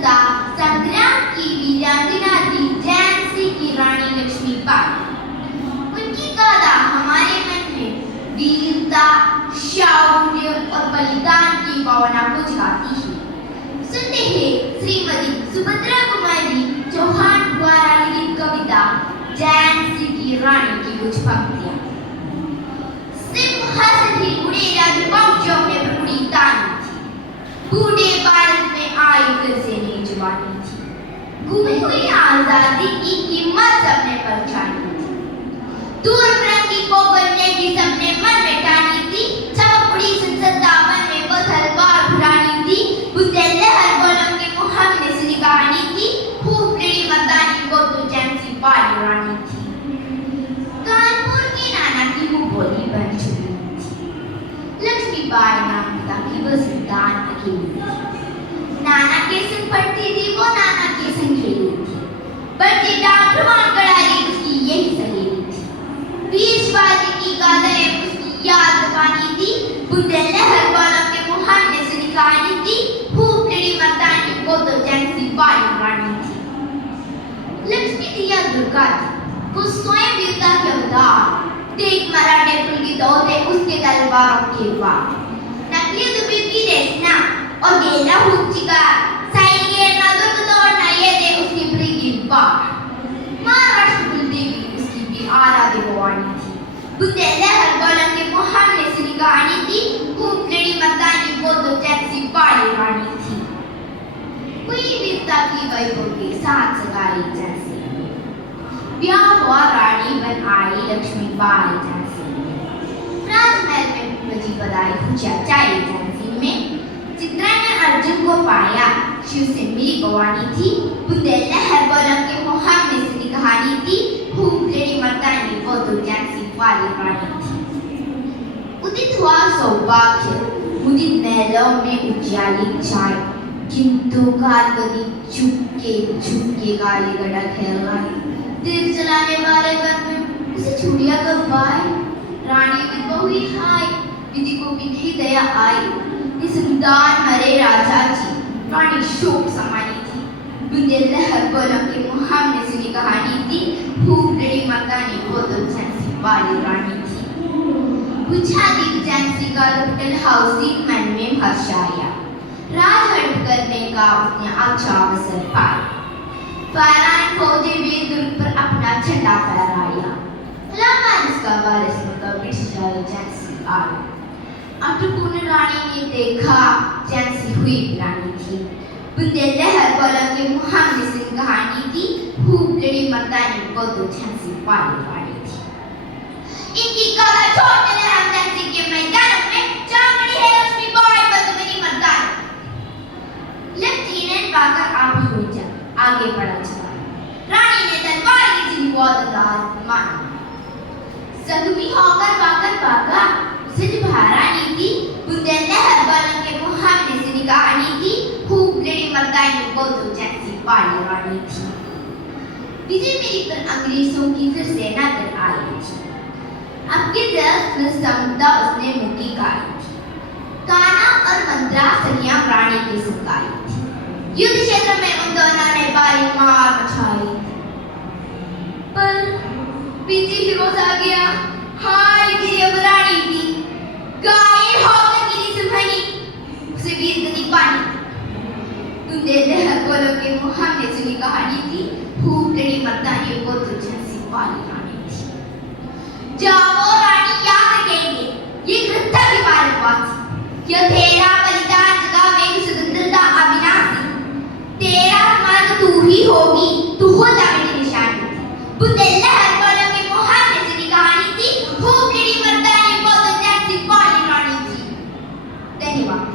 स्वतंत्रता संग्राम की वीरांगना थी झांसी की रानी लक्ष्मीबाई। उनकी गाथा हमारे मन में वीरता, शौर्य और बलिदान की भावना को जगाती है। सुनते हैं श्रीमती सुभद्रा कुमारी चौहान द्वारा लिखित कविता झांसी की रानी की कुछ पंक्तियां। सिंहासन ही उड़े राजवंशियों में उड़ी तानी थी, बूढ़े भारत में आई फिर से नई जवानी थी। गुमी हुई आजादी की कीमत सबने पहचानी थी, दूर फिरंगी को बनने की सबने मन में ठानी थी। चमक उड़ी संसद दामन में वो तलवार उठानी थी, बुंदे लहर बोलों के मुहां में से कहानी थी। खूब लड़ी मर्दानी वो तो झांसी बाई रानी थी। कानपुर की नाना की वो बोली बन चुकी थी, लक्ष्मीबाई नाम पिता की वो संतान अकेली थी। नाना के संग पढ़ती थी वो, नाना के संग खेली थी, बच्चे डाक भगवान कड़ाई उसकी यही सहेली थी। वीर शिवाजी की गाथाएं उसकी याद पानी थी, बुंदे लहर वालों के मुहाने से निकाली थी। खूब लड़ी मर्दानी वो तो झांसी बाई रानी थी। लक्ष्मी थी या दुर्गा थी, वो स्वयं वीरता के अवतार। देख मराठे पुलकित होते उसके तलवारों के वार। नकली दुबी की रेसना और गेला हुच्चिका, साइगे ना दुर्ग तोड़ना ये दे उसकी प्रीति बार। महाराष्ट्र कुलदेवी उसकी भी आराध्य भवानी थी, बुंदे लहर बोलों के मुहाने से कहानी थी। खूब लड़ी मर्दानी वो तो झांसी बाई रानी थी। कोई वीरता की वैभव के साथ सगाई झांसी में, ब्याह हुआ रानी बन आई लक्ष्मीबाई झांसी में। राजमहल में बजी बधाई पूछा चाय झांसी में। चित्रा ने अर्जुन को पाया, शिव से मिली भवानी थी। बुंदे लहर बोलों के मुहाने से कहानी थी। खूब लड़ी मर्दानी वो तो झांसी बाई रानी थी। उदित हुआ सौभाग्य, मुदित महलों में उजियाली छाई, किंतु कालवती चुपके काली गड़ा खेल रही। तीर चलाने वाले घर में उसे छुड़िया कब पाए, रानी में बहुरी हाय, विधि को भी नहीं दया आई। इस उदान मरे राजा जी, रानी शोक समानी थी। बुंदे लहर बोलों के मुहाने से कहानी थी। खूब लड़ी मर्दानी वो तो झांसी बाई रानी थी। बुझा दी झांसी का होटल हाउसिंग मन में हर्ष आया, राज हट करने का उसने अच्छा अवसर पाया। फौरन फौजी भी दुर्ग पर अपना झंडा फहराया, लम्बा जिसका वारिस होकर ब्रिटिश झांसी आया। अटपूर्ण रानी ने देखा झांसी हुई रानी थी, बुंदे लहर बोलों के मुहाने से कहानी थी। खूब लड़ी मर्दानी वो तो झांसी बाई रानी थी। इनकी गाथा छोड़ चले हम झांसी के मैदानों में, जहाँ खड़ी है लक्ष्मीबाई वो तो मेरी मर्दानी। लेफ्टिनेंट पाकर आप हो जा, आगे बढ़ा चला। रानी ने तलवार की जिन को मारा, जख्मी होकर पाकर भागा, उसे भारानी थी। बुंदे लहर बोलों के मुहाने से कहानी थी। खूब लड़ी मर्दानी वो तो झांसी बाई रानी थी। विजय मेरी पर अंग्रेजों की फिर सेना कर आई थी, अब की तरफ समता उसने मुक्ति गाई थी। काना और मंत्रा सनिया रानी की सुनगाई थी, युद्ध क्षेत्र में उन दोनों ने भारी मार मचाई थी। पर पीछे फिरोज आ गया, हाय गिरी अब रानी थी। घायल होकर गिरी सुभनी, उसे वीर गति पानी थी। बुंदे लहर बोलों के मुहाने से कहानी थी। खूब लड़ी मर्दानी वो तो झांसी बाई रानी थी। जाओ रानी याद रखेंगे ये कृत्य की भारतवासी, यह तेरा बलिदान जगा मेरी स्वतंत्रता अविनाशी। तेरा मर्द तू ही होगी, तू हो जाएगी